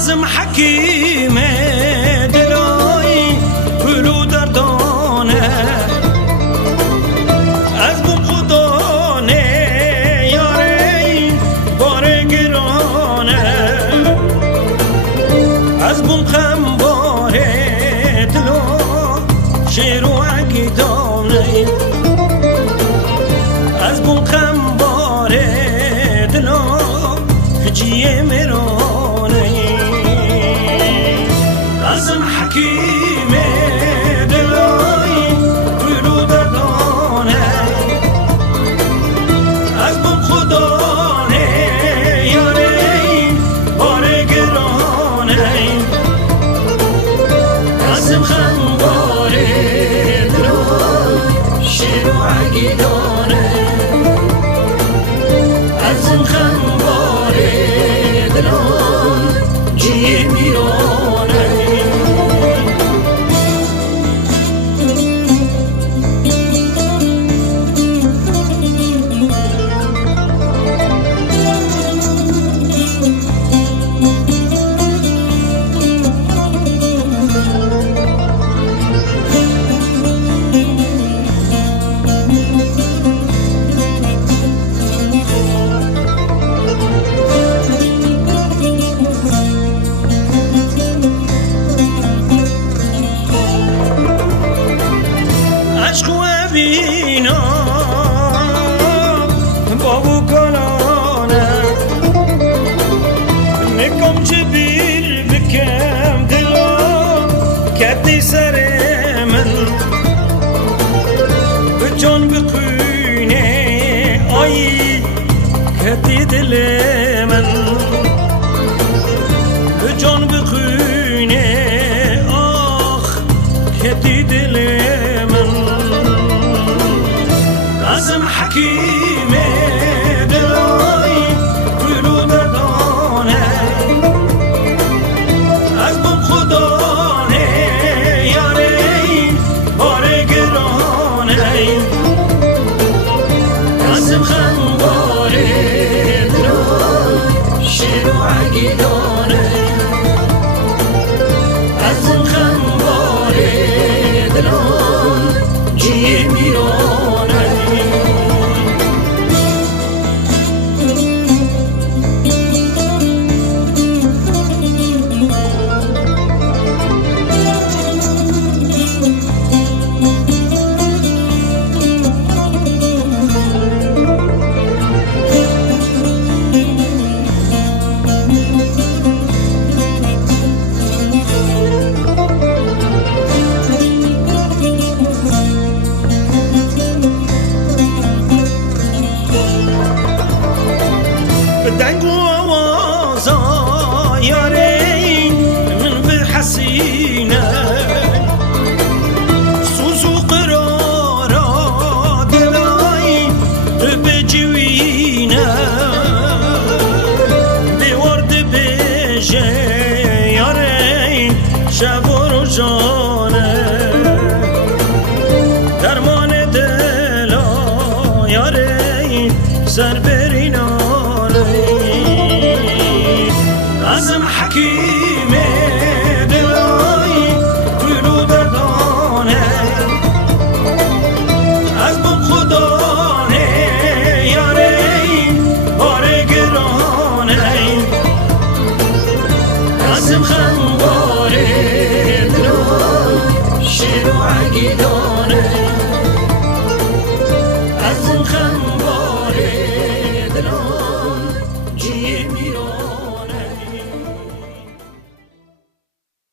عزم حکیم دلایی پلو دردانه از بو خدانه یاره بار گرانه از بو خمباره دلو شیر و عگیدانه از بو خمباره دلو فجیه مرانه عزم حکیم دلایی پلو دردانه از بم خدانه یاره بار گرانه عزم خمباره دلای شیر و عگیدانه عزم خمباره دلای جیه میرانه عشق و بینا بابو کنانه میکم چه بیر بکم دلا کردی سر من به جان بخونه آیی کردی دل من به جان بخونه آخ کردی دل من عزم حکیم دلایی پلو دردانه از بم خدانه یاره بار گرانه عزم خمباره دلای شیر و عگیدانه عزم خمباره دلای جیه میرانه دنگ و آوازا یاره من به حسینه سوز و قرارا دلای به جوینه بیورد بشه یاره شب و روزانه درمان دلا یاره سر برینه عزم حکیم دلایی پلو دردانه از بم خدانه عقیدانه از خنبار دلان جیه میرو